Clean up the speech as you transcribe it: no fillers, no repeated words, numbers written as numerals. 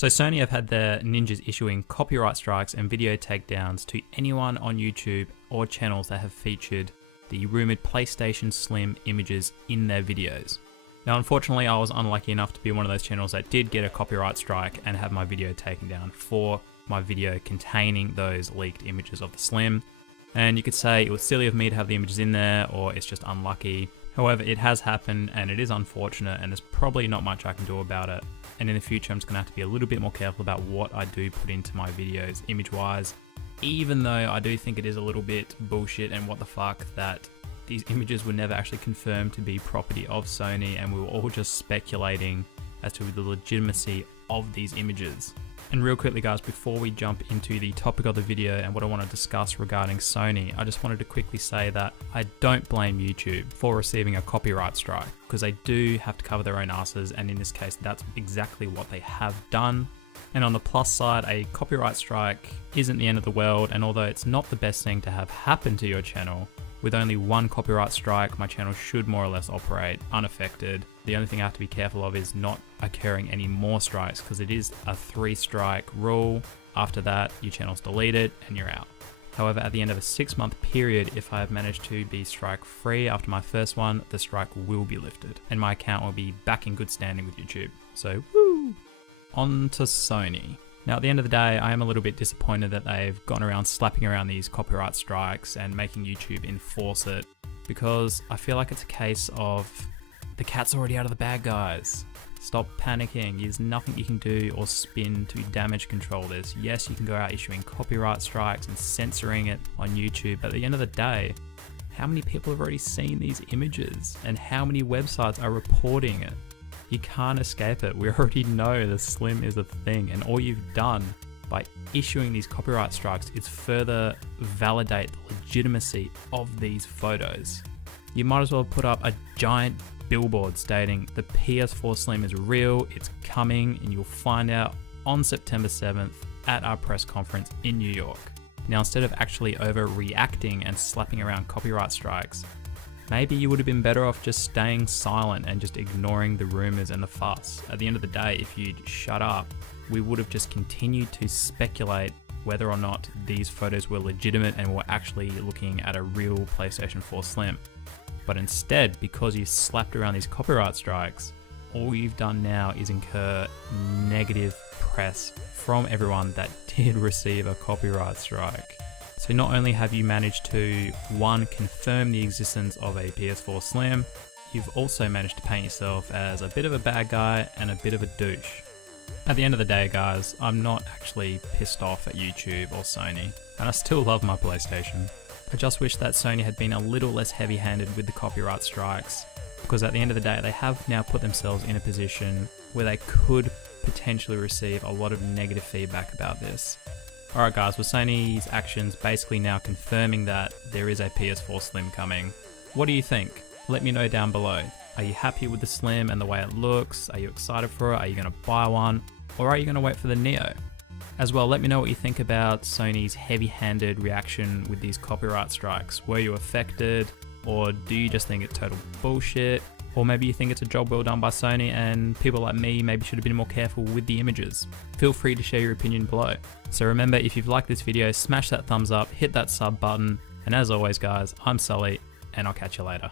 So Sony have had their ninjas issuing copyright strikes and video takedowns to anyone on YouTube or channels that have featured the rumoured PlayStation Slim images in their videos. Now unfortunately I was unlucky enough to be one of those channels that did get a copyright strike and have my video taken down for my video containing those leaked images of the Slim. And you could say it was silly of me to have the images in there, or it's just unlucky. However, it has happened and it is unfortunate, and there's probably not much I can do about it. And in the future I'm just going to have to be a little bit more careful about what I do put into my videos image wise, even though I do think it is a little bit bullshit and what the fuck that these images were never actually confirmed to be property of Sony, and we were all just speculating as to the legitimacy of these images. And real quickly guys, before we jump into the topic of the video and what I want to discuss regarding Sony, I just wanted to quickly say that I don't blame YouTube for receiving a copyright strike, because they do have to cover their own asses, and in this case that's exactly what they have done. And on the plus side, a copyright strike isn't the end of the world, and although it's not the best thing to have happen to your channel, with only one copyright strike, my channel should more or less operate unaffected. The only thing I have to be careful of is not occurring any more strikes, because it is a 3-strike rule. After that, your channel's deleted and you're out. However, at the end of a 6-month period, if I have managed to be strike free after my first one, the strike will be lifted and my account will be back in good standing with YouTube. So, woo! On to Sony. Now at the end of the day, I am a little bit disappointed that they've gone around slapping around these copyright strikes and making YouTube enforce it, because I feel like it's a case of the cat's already out of the bag, guys. Stop panicking. There's nothing you can do or spin to damage control this. Yes, you can go out issuing copyright strikes and censoring it on YouTube, but at the end of the day, how many people have already seen these images and how many websites are reporting it? You can't escape it. We already know the Slim is a thing, and all you've done by issuing these copyright strikes is further validate the legitimacy of these photos. You might as well put up a giant billboard stating the PS4 Slim is real, it's coming, and you'll find out on September 7th at our press conference in New York. Now instead of actually overreacting and slapping around copyright strikes, maybe you would have been better off just staying silent and just ignoring the rumors and the fuss. At the end of the day, if you'd shut up, we would have just continued to speculate whether or not these photos were legitimate and we're actually looking at a real PlayStation 4 Slim. But instead, because you slapped around these copyright strikes, all you've done now is incur negative press from everyone that did receive a copyright strike. So not only have you managed to, 1, confirm the existence of a PS4 Slim, you've also managed to paint yourself as a bit of a bad guy and a bit of a douche. At the end of the day guys, I'm not actually pissed off at YouTube or Sony, and I still love my PlayStation. I just wish that Sony had been a little less heavy-handed with the copyright strikes, because at the end of the day they have now put themselves in a position where they could potentially receive a lot of negative feedback about this. Alright guys, with Sony's actions basically now confirming that there is a PS4 Slim coming, what do you think? Let me know down below. Are you happy with the Slim and the way it looks? Are you excited for it? Are you going to buy one? Or are you going to wait for the Neo? As well, let me know what you think about Sony's heavy-handed reaction with these copyright strikes. Were you affected? Or do you just think it's total bullshit? Or maybe you think it's a job well done by Sony and people like me maybe should have been more careful with the images. Feel free to share your opinion below. So remember, if you've liked this video, smash that thumbs up, hit that sub button, and as always guys, I'm Sully, and I'll catch you later.